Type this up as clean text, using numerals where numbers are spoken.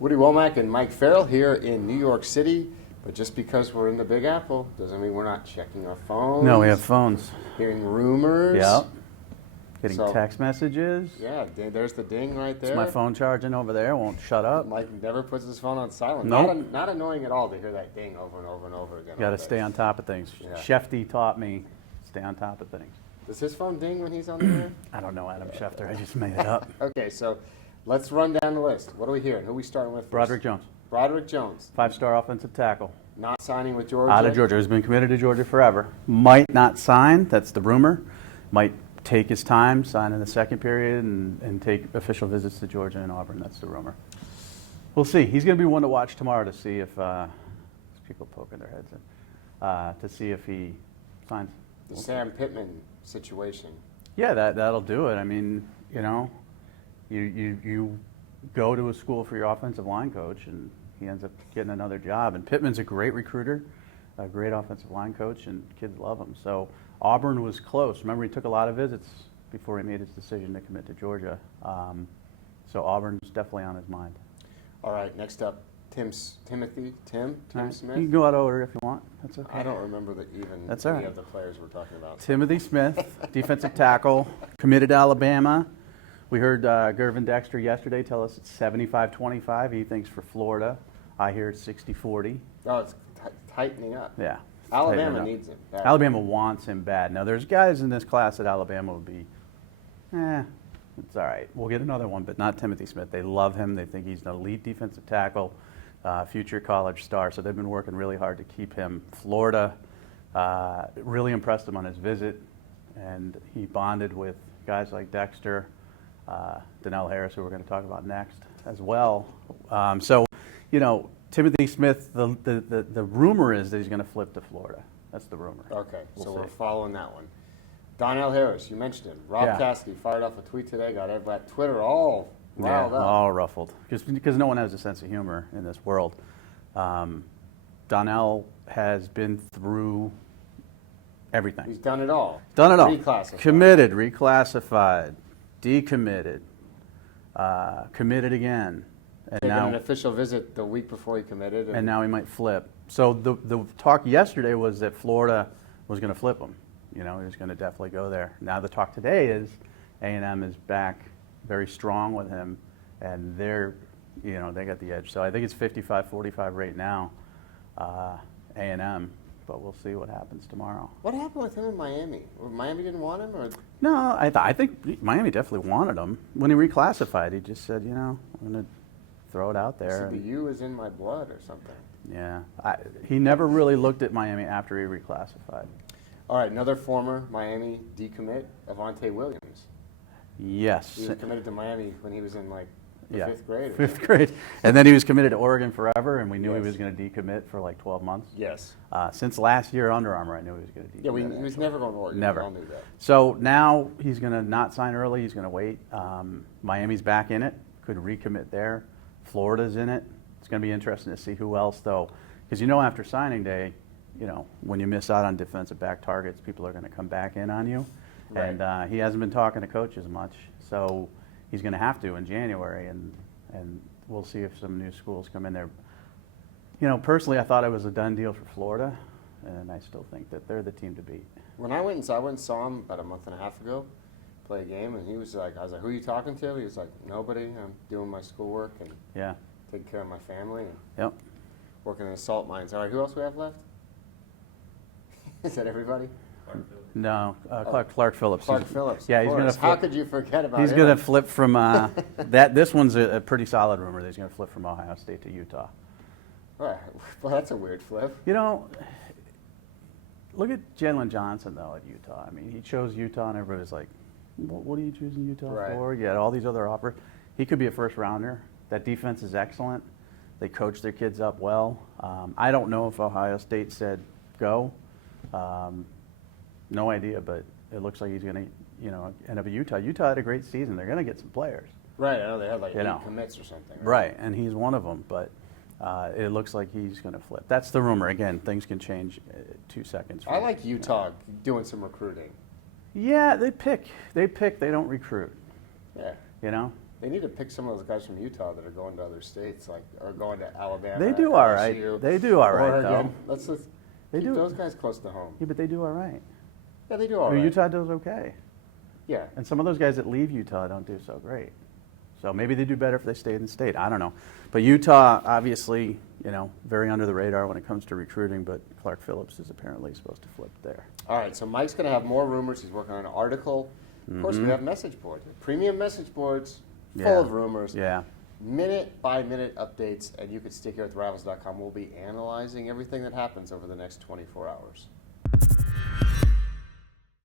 Wommack and Mike Farrell here in New York City, but just because we're in the Big Apple doesn't mean we're not checking our phones. No, we have phones. Hearing rumors. Yep. Getting text messages. Yeah, there's the ding right there. It's my phone charging over there. It won't shut up. Mike never puts his phone on silent. Nope. Not annoying at all to hear that ding over and over and over again. Got to stay on top of things. Yeah. Shefty taught me stay on top of things. Does his phone ding when he's on the air? I don't know, Adam Schefter. I just made it up. Okay, so let's run down the list. What are we hearing? Who are we starting with first? Broderick Jones. Broderick Jones. 5-star offensive tackle. Not signing with Georgia? Out of Georgia. He's been committed to Georgia forever. Might not sign. That's the rumor. Might take his time, sign in the second period, and take official visits to Georgia and Auburn. That's the rumor. We'll see. He's going to be one to watch tomorrow to see if people poking their heads in, to see if he signs. The Sam Pittman situation. Yeah, that'll do it. I mean, you know, you go to a school for your offensive line coach, and he ends up getting another job. And Pittman's a great recruiter, a great offensive line coach, and kids love him. So Auburn was close. Remember, he took a lot of visits before he made his decision to commit to Georgia. So Auburn's definitely on his mind. All right, next up, Tim Right. Smith. You can go out of order if you want. That's okay. I don't remember That's all any right. of the players we're talking about. Timothy Smith, defensive tackle, committed to Alabama. We heard Gervin Dexter yesterday tell us it's 75-25. He thinks for Florida. I hear it's 60-40. Oh, it's tightening up. Yeah. Alabama needs him. Badly. Alabama wants him bad. Now, there's guys in this class that Alabama would be, it's all right. We'll get another one, but not Timothy Smith. They love him. They think he's an elite defensive tackle, future college star. So they've been working really hard to keep him. Florida really impressed him on his visit, and he bonded with guys like Dexter, Donell Harris, who we're going to talk about next as well. So, you know, Timothy Smith, the rumor is that he's going to flip to Florida. That's the rumor. Okay, so We'll we're see. following that one. Donell Harris, you mentioned him. Rob Cassidy fired off a tweet today, got everybody at Twitter all riled up. All ruffled. Because no one has a sense of humor in this world. Donnell has been through everything. He's done it all. Done it all. Reclassified. Committed, reclassified, decommitted, committed again. And Taking now an official visit the week before he committed. and now he might flip. So the talk yesterday was that Florida was going to flip him. You know, he was going to definitely go there. Now the talk today is A&M is back very strong with him, and they're, you know, they got the edge. So I think it's 55-45 right now, A&M, but we'll see what happens tomorrow. What happened with him in Miami? Miami didn't want him, or No, I think Miami definitely wanted him. When he reclassified, he just said, you know, I'm going to throw it out there. said the U is in my blood or something? Yeah. He never really looked at Miami after he reclassified. All right, another former Miami decommit, Avante Williams. Yes. He was committed to Miami when he was in like the fifth grade. Or Fifth something. grade. And then he was committed to Oregon forever, and we knew Yes. he was going to decommit for like 12 months. Yes. Since last year, Under Armour, I knew he was going to decommit. Yeah, he was never going to Oregon. Never. We all knew that. So now he's going to not sign early. He's going to wait. Miami's back in it. Could recommit there. Florida's in it. It's going to be interesting to see who else, though. Because you know after signing day, you know, when you miss out on defensive back targets, people are going to come back in on you. Right. And he hasn't been talking to coaches much. So he's going to have to in January. And we'll see if some new schools come in there. You know, personally, I thought it was a done deal for Florida. And I still think that they're the team to beat. When I went and saw him about a month and a half ago, play a game, and he was like, I was like, who are you talking to? He was like, nobody. I'm doing my schoolwork and Yeah. taking care of my family and Yep. working in the salt mines. All right, who else we have left? Is that everybody? No, Clark Phillips. Clark Phillips. Yeah, of he's going to course. How flip. could you forget about He's him? going to flip from that. This one's a pretty solid rumor that he's going to flip from Ohio State to Utah. All right. Well, that's a weird flip. You know, look at Jalen Johnson though at Utah. I mean, he chose Utah, and everybody's like, "What are you choosing Utah Right. for?" You had all these other offers. He could be a first rounder. That defense is excellent. They coach their kids up well. I don't know if Ohio State said go. No idea, but it looks like he's going to, you know, end up at Utah. Utah had a great season. They're going to get some players. Right. I know they had like You 8 know. commits or something. Right, and he's one of them, but it looks like he's going to flip. That's the rumor. Again, things can change 2 seconds. I like Utah doing some recruiting. Yeah, they pick. They don't recruit. Yeah. You know, They need to pick some of those guys from Utah that are going to other states, like or going to Alabama. They do all right. LSU, They do all right, Oregon. though. Let's just They keep do. those guys close to home. Yeah, but they do all right. Yeah, they do all I mean, right. Utah does okay. Yeah. And some of those guys that leave Utah don't do so great. So maybe they do better if they stay in the state. I don't know. But Utah, obviously, very under the radar when it comes to recruiting, but Clark Phillips is apparently supposed to flip there. All right, so Mike's going to have more rumors. He's working on an article. Of course, we have message boards, premium message boards full of rumors. Yeah. Minute-by-minute updates, and you can stick here at Rivals.com. We'll be analyzing everything that happens over the next 24 hours.